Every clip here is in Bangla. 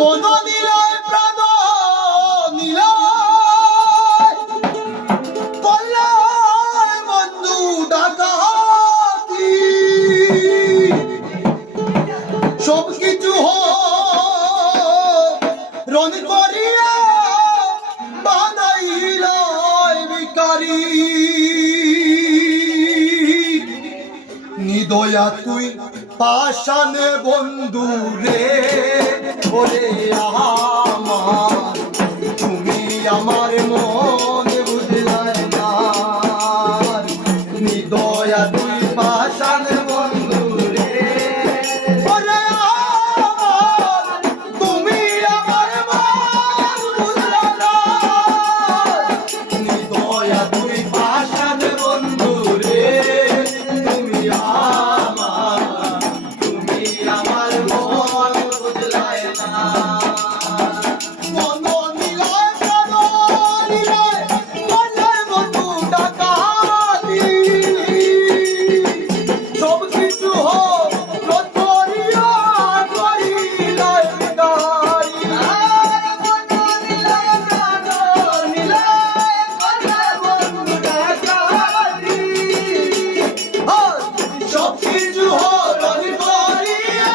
মন নিলয় প্রাণ নিলয় কল্যাণ বন্ধু ডাকাতি সব কিছু রণ করিয়া বানাইল ভিখারি নিদয়া তুই পাশানে বন্ধু রে ওরে আমার তুমি আমার মন বুঝলাই না নিদয়া তুই পাশানে বন্ধু রে ওরে আমার তুমি আমার মন বুঝলা না নিদয়া তুই পাশানে বন্ধু রে তুমি আমার মন বুঝলাই না মন নিলয় প্রাণ নিলয় কল্যাণ বন্ধু ডাকাতি সব কিছু রোধ করিয়া করিলাই ভিখারি মন নিলয় প্রাণ নিলয় কল্যাণ বন্ধু ডাকাতি সব কিছু রোধ করিয়া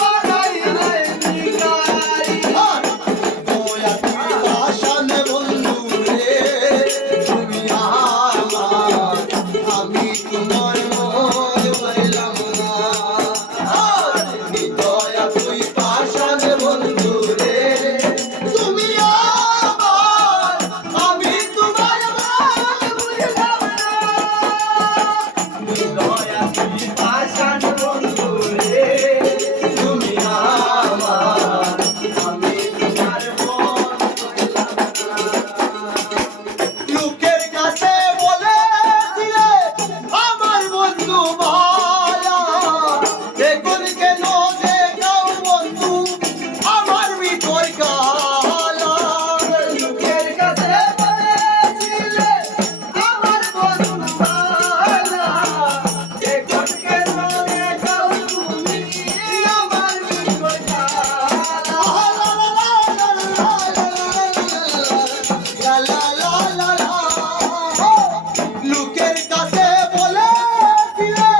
বানাইলাই ভিখারি দয়া তুই পাশানে বন্ধু রে তুমি আমার আমি তোমার মন পাইলাম না দয়া তুই পাশানে বন্ধু রে তুমি আমার আমি তোমার মন বুঝলাম না দয়া তুই পাশানে বন্ধু রে তুমি আমার আমি তোমার মন বুঝলাম না লোকের কাছে বলেছিলে আমার বন্ধু ভালা এখন কেন দেখাও বন্ধু আমার ভিতর কালা লোকের কাছে বলেছিলে আমার বন্ধু ভালা এখন কেন দেখাও তুমি আমার ভিতর লোকের কাছে বলেছিলে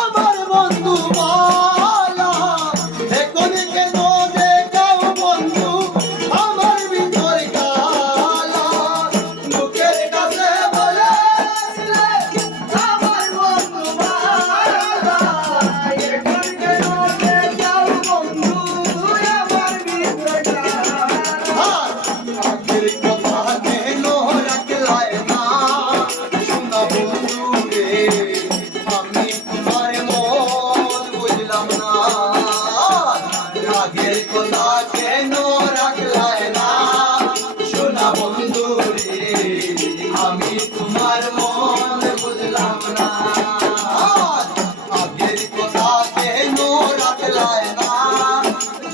আমার বন্ধু ভালা এখন কেন দেখাও বন্ধু আমার ভিতর কালা লোকের কাছে বলেছিলে আমার বন্ধু ভালা এখন কেন দেখাও বন্ধু আমার ভিতর কালা আগের কথা কেন রাখলাই না শোনা বন্ধু রে আমি তোমার মন বুঝলাম না আগের কথা কেন রাখলাই না শোনা বন্ধু রে আমি তোমার মন বুঝলাম না আগের কথা কেন রাখলাই না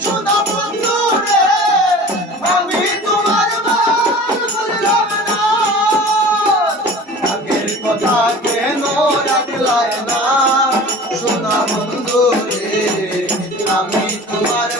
শোনা বন্ধু রে আমি তোমার মন বুঝলাম না আগের কথা কেন রাখলাই না শোনা বন্ধু রে আমি তোমার